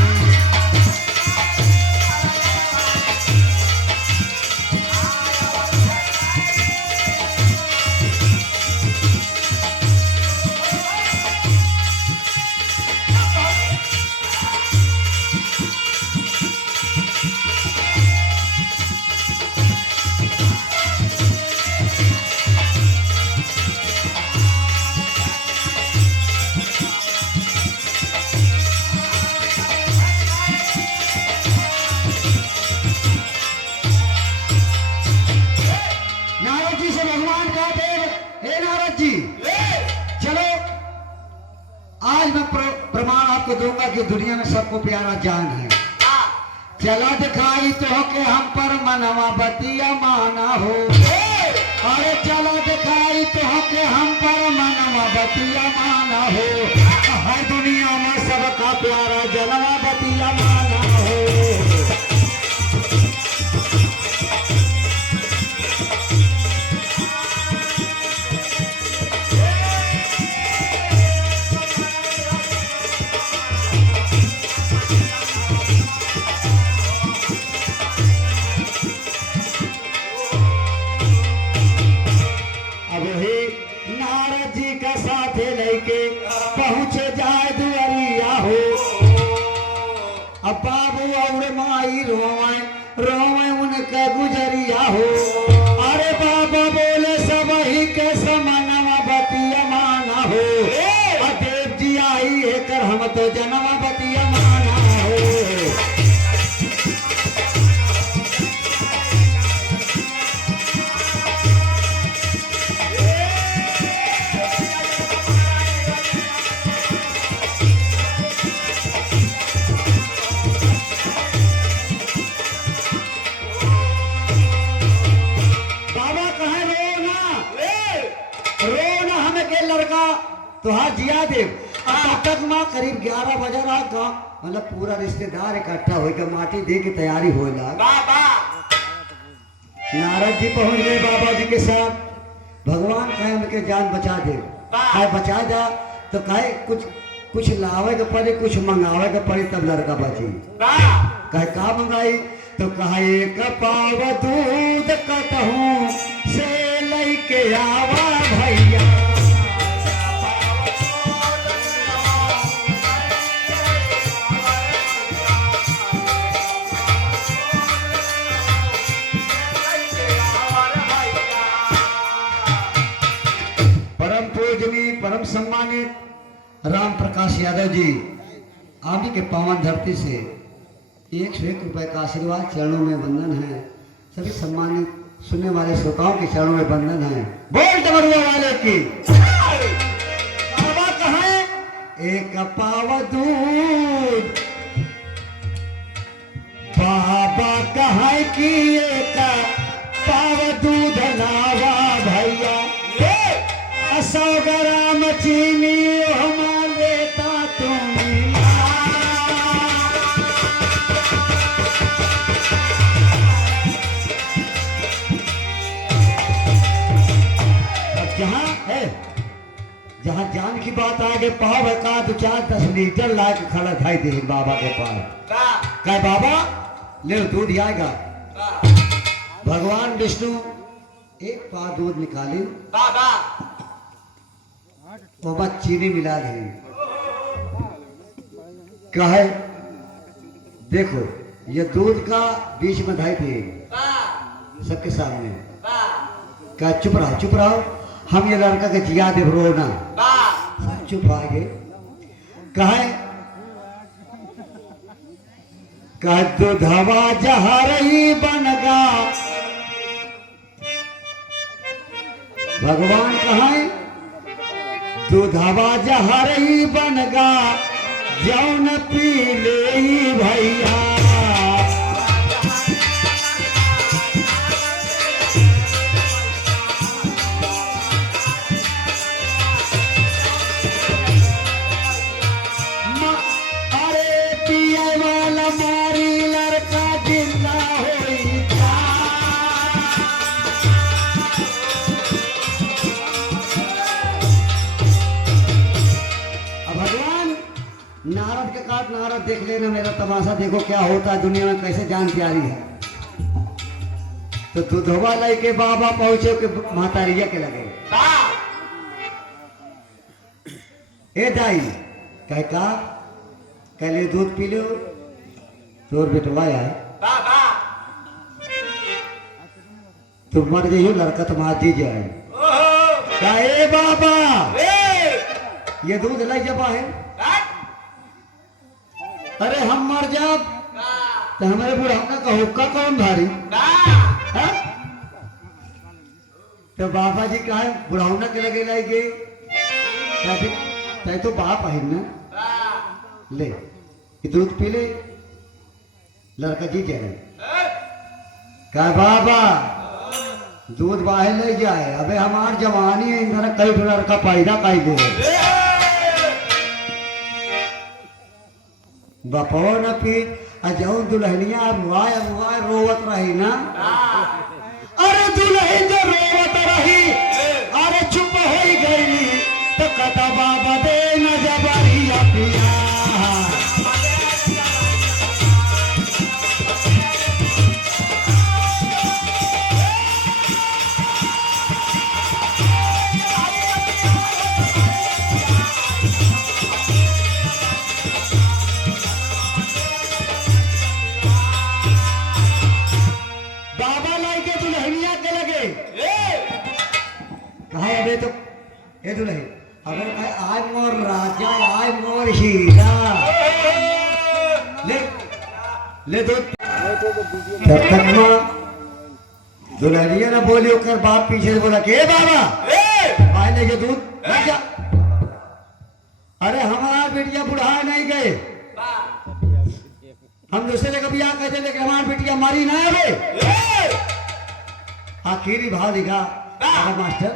आज मैं प्रमाण आपको दूंगा कि दुनिया में सबको प्यारा जान है। चला दिखाई तो के हम पर मनवा बतिया माना हो। अरे चला दिखाई तो के हम पर मनवा बतिया माना हो। हर दुनिया में सबका प्यारा जनवा बतिया माना हो। पहुँचे जाए दुआरिया हो। अब बाबू और माई रोवे रोवे उनका गुजरिया हो। अरे बाबा बोले सब ही के समनवा बतिया माना हो। देव जी आई है कर हम तो जनवा बतिया माना हो। तो हाँ जिया देव तब तक माँ करीब 11 बजे रहा गाँव मतलब पूरा रिश्तेदार इकट्ठा होकर माटी दे की तैयारी हो लगा। नारद जी पहुंच गए बाबा जी के साथ। भगवान कहे उनके जान बचा दे। कहे बचा जा तो कहे कुछ लावे के पड़े कुछ मंगावे के पड़े तब लड़का बची। कहे का मंगाई तो कहे एक पाव दूध कटहूं से लेके आवा भैया। परम सम्मानित राम प्रकाश यादव जी आप ही के पावन धरती से 101 रुपए का आशीर्वाद चरणों में वंदन है। सभी सम्मानित सुनने वाले श्रोताओं के चरणों में वंदन है। बोल डमरुआ वाले की बाबा कहे एक पाव दूध बाबा कहे कि एक पाव दूध लावा भैया 100 ग्राम चीनी हम लेता तुम्हें। अब जहाँ है, जहाँ जान की बात आगे पाव का 2-4-10 लीटर ला के खड़ा खाई दे बाबा के पास। कहे बाबा ले दूध आएगा। भगवान विष्णु एक पाव दूध निकाली, वो बस चीनी मिला दी। कहे देखो ये दूध का बीच में धाई थी सबके सामने। कहा चुप रहो हम ये लड़का के जिया दे रोना। चुप आ गए। कहे दूधवा जहरही बनगा। भगवान कहे दूधवा जहरही बनगा जौन पी ले भैया। नारद के काट नारद देख लेना मेरा तमाशा देखो क्या होता है दुनिया में, कैसे जान प्यारी है। तो दूधवा लाई के बाबा पहुंचे के महतारिया के लगे। ए दाई कह का कहले दूध पी लो तोर बेटवा है तुम मर गई हो लड़का तुम्हारा जी जाए। कहे बाबा ये दूध लाई जबा है। अरे हम मर जाब तो हमारे बुढ़ाना का हुक्का कौन भारी। तो बाबा जी कहा बुढ़ाना के लगे लाई गए तो बाप है ना ले दूध पी ले लड़का जी जाए। कहा बाबा दूध बाहर ले जाए अबे हमार जवानी है इंद्र कई लड़का पैदा कई दे बापो न पी अजाऊ दुल्हनिया अगुआए रोवत रही ना। अरे दुल्हन जो रोवत रही अरे चुप हो गई तो कथा बाबा दे न जबरिया पिया। तो ये दुल्हन अगर आय मोर राजा आय मोर हीरा ले दो तब तक दुल्हनिया ना बोली होकर बाप पीछे से बोला के बाबा आए लेके दूध जा। अरे हमारा बेटिया बुढ़ा नहीं गए हम दूसरे जगह भी कहते लेकिन हमारी बेटिया मारी ना है। आखिरी भाव दिखा मास्टर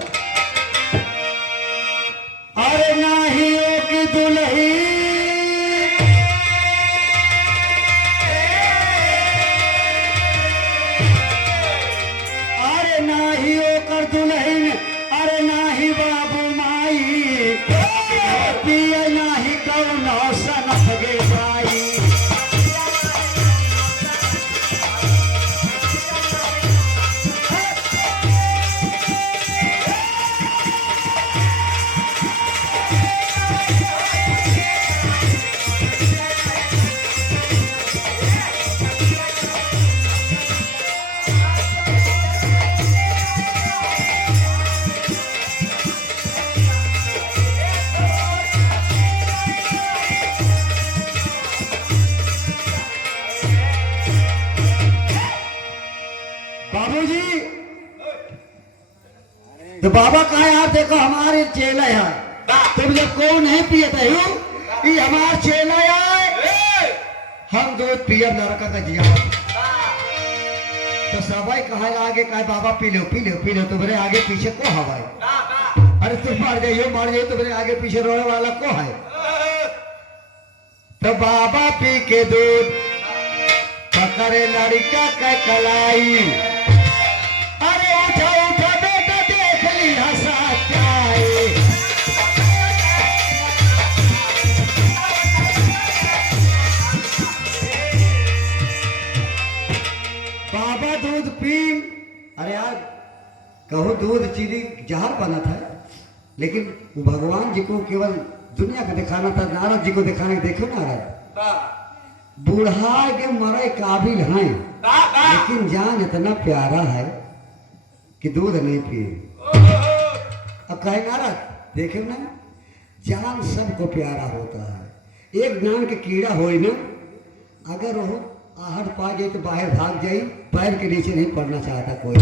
अरे नाही की दुल्ही अरे नाही ओकर दुल्हन अरे नाही बाबू माई पिए नाही कौनो सनक गे बाई। तो बाबा कहा यार देखो हमारे चेला है तुम जब कौन नहीं पिए ये हमारे चेला है हम दूध पिए लड़का का जिया। तो सबाई कहा आगे कहा बाबा P low P low P low, तो बोले आगे पीछे को हवाई। अरे तुम मार जाइए तो बोले आगे पीछे रोने वाला को है। तो बाबा पी के दूध पकड़े लड़का का कलाई, अरे उठा उठा बेटा देख ली हंसा क्या है। बाबा दूध पी, अरे यार कहो दूध चीनी जहर बना था, लेकिन भगवान जी को केवल दुनिया को दिखाना था, नारद जी को दिखाने। देखो नारद बूढ़ा के मरे काबिल हैं, लेकिन जान इतना प्यारा है कि दूध नहीं पिए। अब कहे नारद देखे ना, जान सबको प्यारा होता है। एक ज्ञान के कीड़ा हो ना, अगर वो आहट पा जाए तो बाहर भाग जाए, पैर के नीचे नहीं पड़ना चाहता कोई।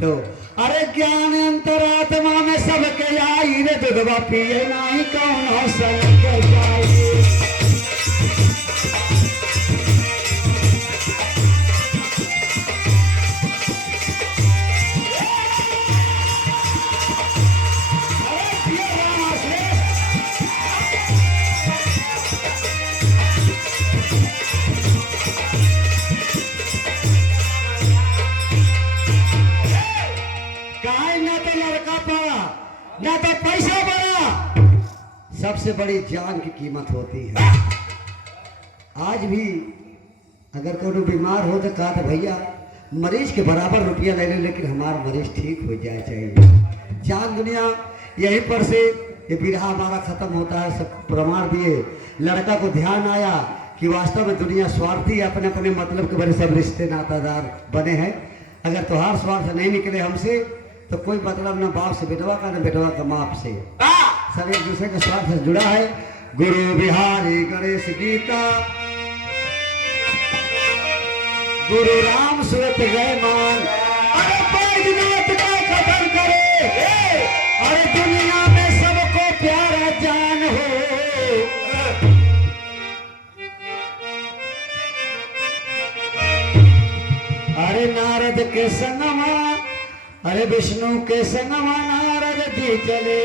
तो अरे ज्ञान अंतरात्मा में सबके आई रे, दूधवा पिए नहीं कौन सन के जाए। ना तो पैसा बड़ा, सबसे बड़ी जान की कीमत होती है। आज भी अगर कोई बीमार हो तो कहा था भैया मरीज के बराबर रुपया ले ले, लेकिन हमारा मरीज ठीक हो जाए चाहिए। जान दुनिया यहीं पर से ये बिरहा हमारा खत्म होता है। सब प्रमाण दिए, लड़का को ध्यान आया कि वास्तव में दुनिया स्वार्थी है, अपने अपने मतलब के बड़े सब रिश्ते नातादार बने हैं। अगर त्योहार स्वार्थ नहीं निकले हमसे तो कोई मतलब न बाप से बेटवा का, न बेटवा का माप से, सब एक दूसरे के स्वार्थ से जुड़ा है। गुरु बिहारी गणेश गीता, गुरु राम सूरत गए मान, अरे बैजनाथ का खत्म करे, अरे दुनिया में सबको प्यारा जान हो। अरे नारद के संगमा, अरे विष्णु के संगमा नारद जी चले,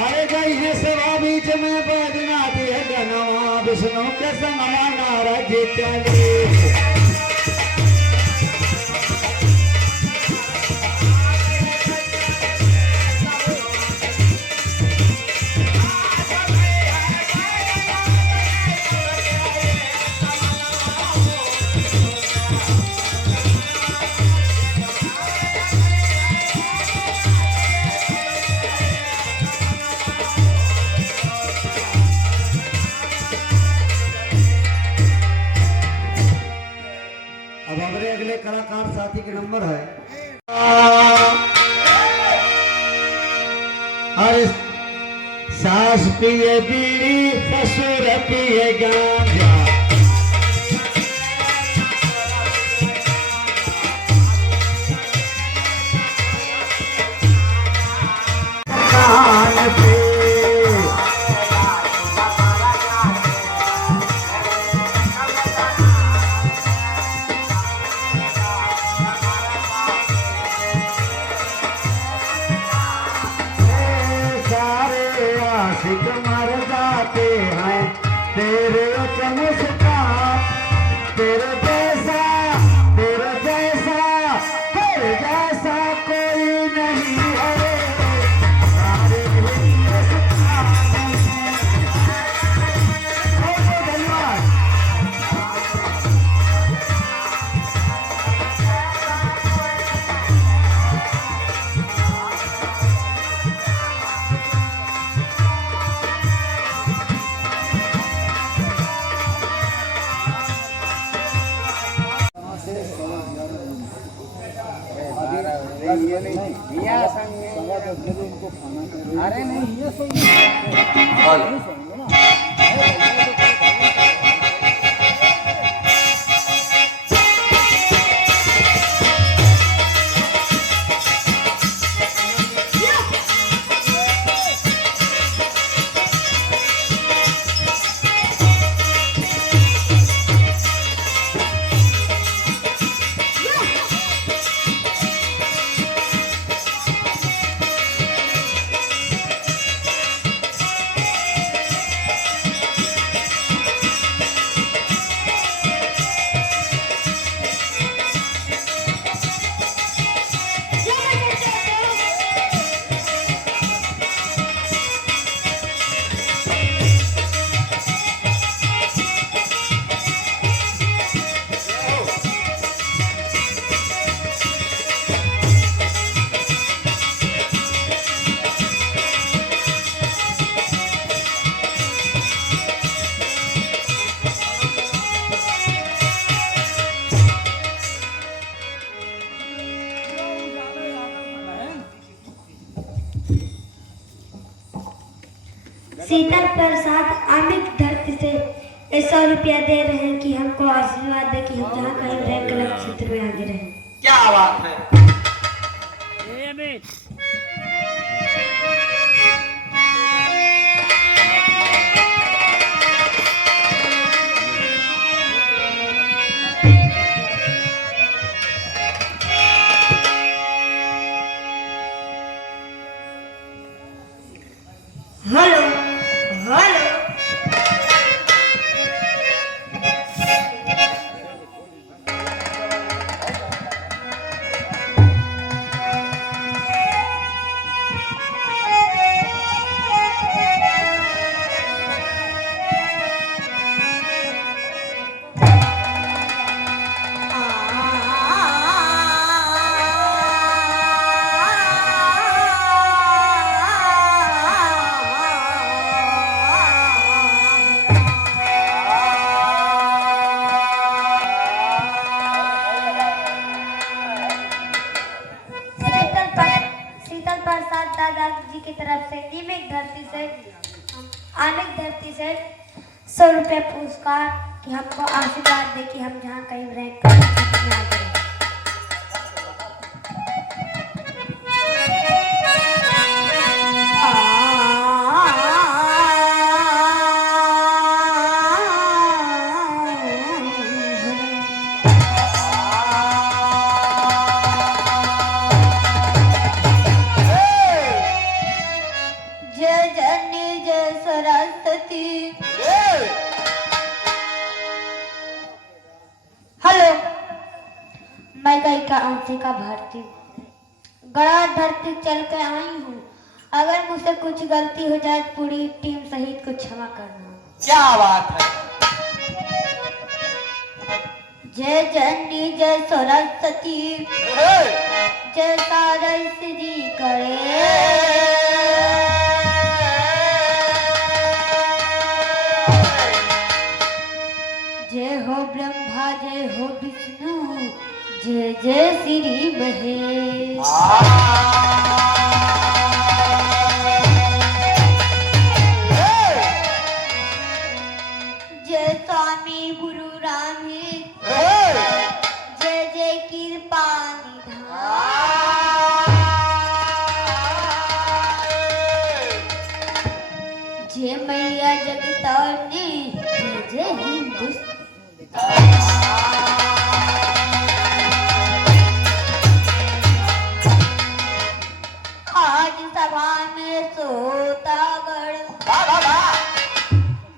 अरे गई है सभा बीच में बैजनाथ है गनवा, विष्णु के संगमा नारद जी चले। कलाकार साथी के नंबर है, अरे सास पिए बीड़ी ससुर पिए गांजा, कान पे मर जाते हैं तेरे मुस्कान, तेरे जैसा तेरे जैसा तेरे जैसा कोई नहीं है, सारे धन्यवाद। अरे नहीं ये सही शीतल प्रसाद अमित धरती से 100 रुपया दे रहे हैं कि हमको आशीर्वाद दे कि हम जहाँ कहीं रैंक क्लब क्षेत्र में आगे रहें। क्या बात है। हेलो हेलो शीतल प्रसाद दादाजी की तरफ से आमिर धरती से 100 रुपया पुरस्कार कि हमको आशीर्वाद दे कि हम जहाँ कहीं रैंक में आगे रहें। जय जननी जय सरस्वती। हेलो, मैं गायिका अंशिका भारती गड़ा धरती चल के आई हूँ। अगर मुझसे कुछ गलती हो जाए तो पूरी टीम सहित को क्षमा करना। क्या बात है। जय जननी जय सरस्वती जय सारस्वती करे। जय हो ब्रह्मा जय हो विष्णु जय जय श्री महेश। जय स्वामी गुरु रामेश जय जय कृपा निधान। जय मैया जगतारनी जय जय हिंदुस्तान। आज सभा में सोतागढ़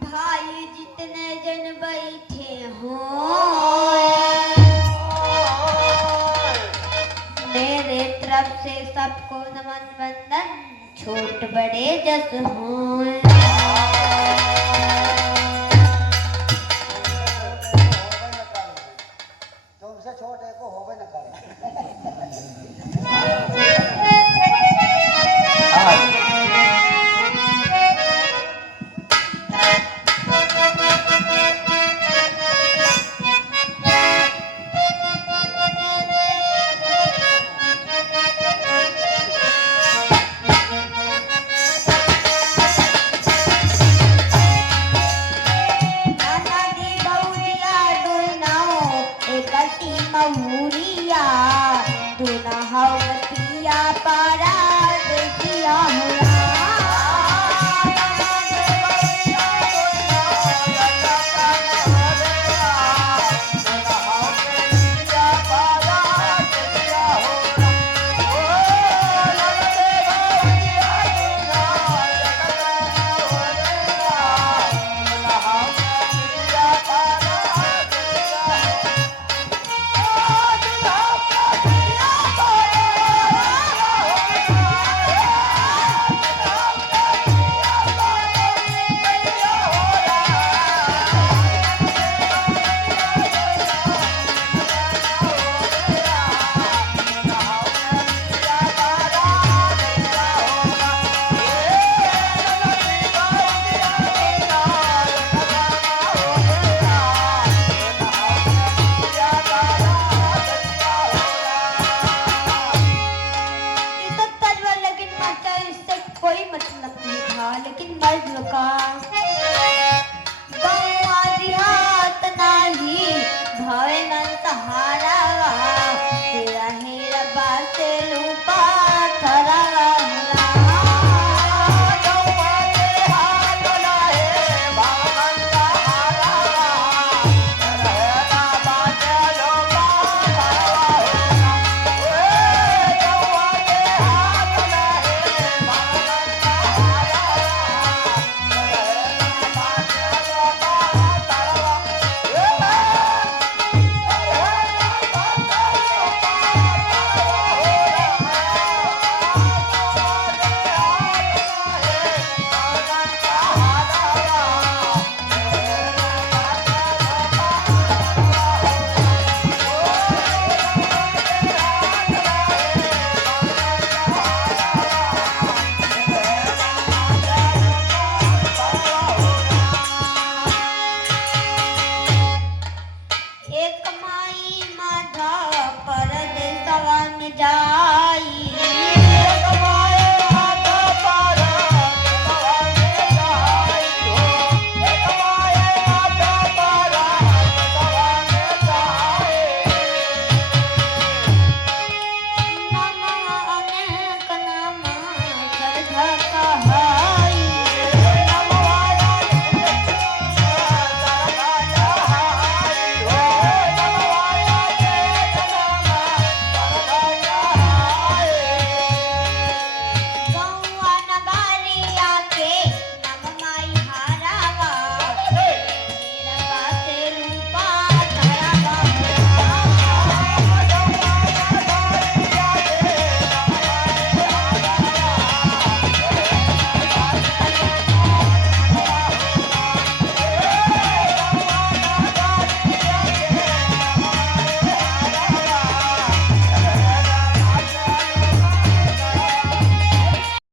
भाई जितने जन बैठे हों मेरे तरफ से सबको नमन वंदन छोट बड़े जस हों। तुमसे छोटे को होवे न करे। मर्द लोग का